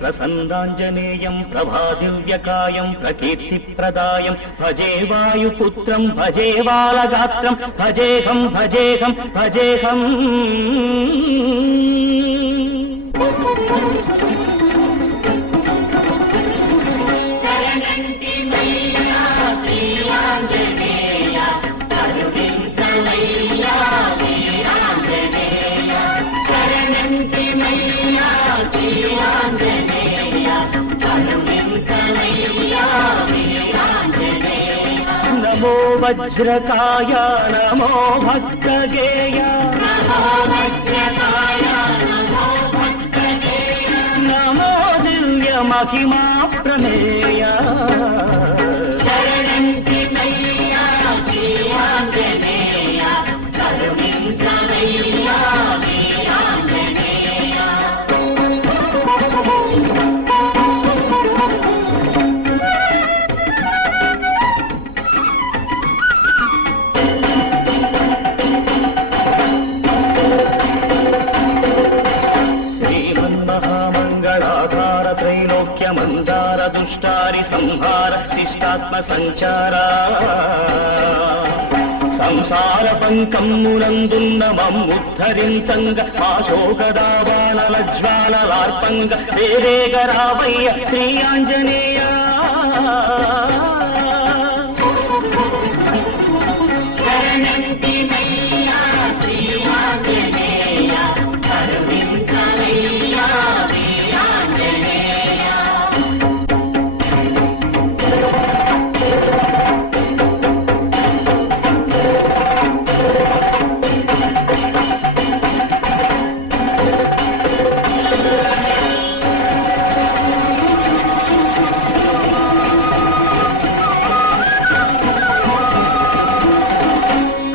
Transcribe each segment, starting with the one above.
ప్రసన్నాంజనేయం ప్రభాదివ్యకాయం ప్రకీర్తిప్రదాయం భజే వాయుపుత్రం భజే బాలగాత్రం భజేహం భజేహం భజేహం. నమో వజ్రకాయ నమో భక్తగేయ నమో దివ్య మహిమా ప్రమేయ. మందార దుష్టారి సంహార శిష్టాత్మ సంచార సంసార పంకమ్మునందున్న మమ్ముద్ధరించంగ ఆశోకదావానల జ్వాలలార్పంగ వేరేగరావయ్య శ్రీ ఆంజనేయ.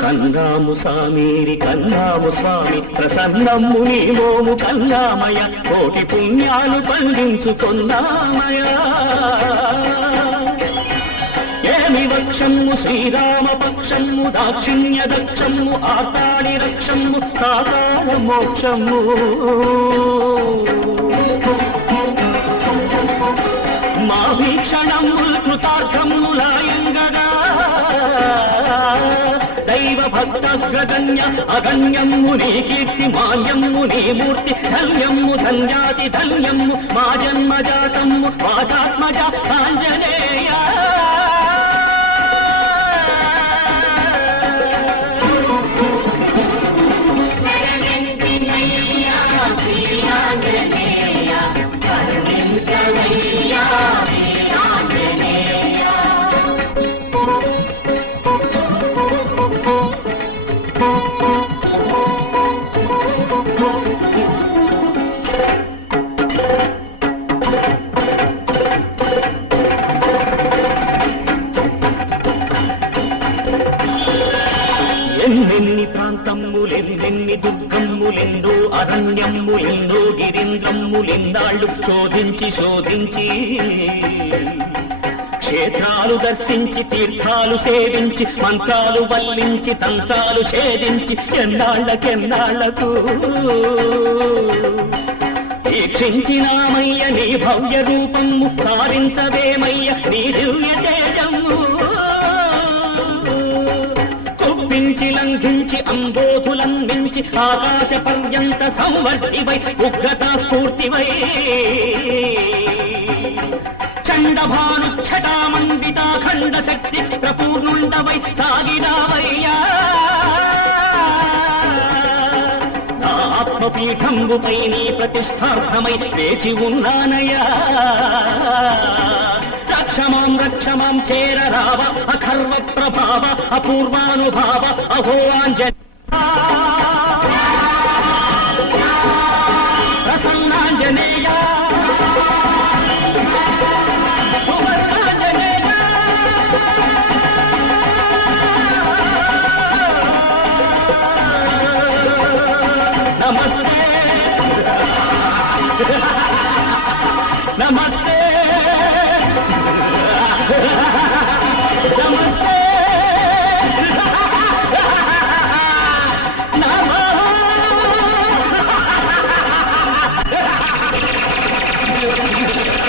కన్నాము సామీరి కన్నాము స్వామి ప్రసన్నము నీ మోము కన్నామయ కోటి పుణ్యాలు పండించుకొన్నామయ. ఏమి వక్షము శ్రీరామ పక్షము దాక్షిణ్య దక్షము ఆతాళి రక్షము సాకార మోక్షము. మా వీక్షణముల్ కృతార్థములాయంగగా దైవ భక్తగ్రగణ్య అగణ్యము నీ కీర్తి మాన్యము నీ మూర్తి ధన్యము ధన్యాతి ధన్యము మా జన్మజాతము పాదాత్మజ ఆంజనేయ. ఎన్నెన్ని ప్రాంతములెన్నెన్ని దుర్గమ్ములెన్నో అరణ్యములెన్నో గిరీంద్రమ్ములెన్నాళ్ళు శోధించి శోధించి క్షేత్రాలు దర్శించి తీర్థాలు సేవించి మంత్రాలు వల్లించి తంత్రాలు ఛేదించి ఎన్నాళ్ళకెన్నాళ్లకు వీక్షించినామయ్య నీ భవ్య రూపము సారించవేమయ్య నీ దివ్య తేజము. కుప్పించి లంఘించి అంబోధులంఘించి ఆకాశ పర్యంత సంవర్ధివై ఉగ్రతా స్ఫూర్తివై చండభానుఛటామండితాఖండ శక్తి ప్రపూర్ణుండవై సాగిరావయ్యా. ఆత్మపీఠంబుపై నీ ప్రతిష్టార్థమై వేచి ఉన్నానయ్యా. రక్షమాం రక్షమాం చేరరావ అఖర్వ ప్రభావ అపూర్వానుభావ అహో ఆంజనేయ. ప్రసన్నాంజనేయ నమస్తే నమస్తే నమస్తే నమో దండిగ